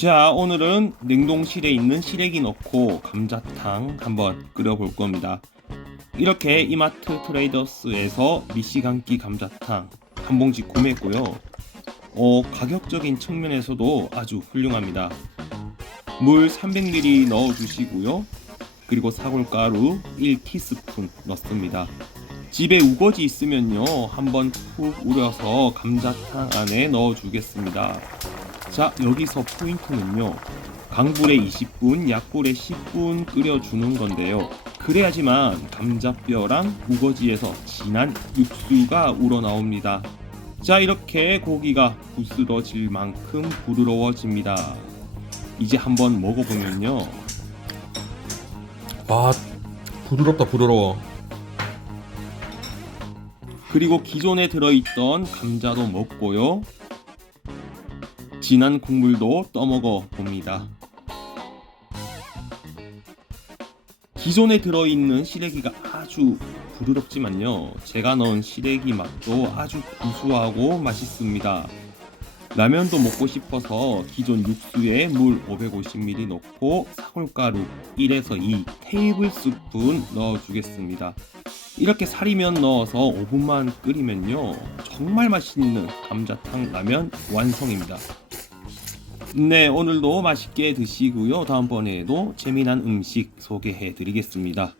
자 오늘은 냉동실에 있는 시래기 넣고 감자탕 한번 끓여볼 겁니다. 이렇게 이마트 트레이더스에서 미시간기 감자탕 한 봉지 구매했고요. 어, 가격적인 측면에서도 아주 훌륭합니다. 물 300ml 넣어주시고요. 그리고 사골가루 1티스푼 넣습니다. 집에 우거지 있으면요. 한번 푹 우려서 감자탕 안에 넣어주겠습니다 자 여기서 포인트는요. 강불에 20분 약불에 10분 끓여주는 건데요. 그래야지만 감자뼈랑 우거지에서 진한 육수가 우러나옵니다. 자 이렇게 고기가 부스러질 만큼 부드러워집니다. 이제 한번 먹어보면요. 와 부드럽다 부드러워. 그리고 기존에 들어있던 감자도 먹고요. 진한 국물도 떠먹어 봅니다. 기존에 들어있는 시래기가 아주 부드럽지만요. 제가 넣은 시래기 맛도 아주 구수하고 맛있습니다. 라면도 먹고 싶어서 기존 육수에 물 550ml 넣고 사골가루 1에서 2 테이블 스푼 넣어주겠습니다. 이렇게 사리면 넣어서 5분만 끓이면요 정말 맛있는 감자탕 라면 완성입니다. 네 오늘도 맛있게 드시고요 다음번에도 재미난 음식 소개해 드리겠습니다.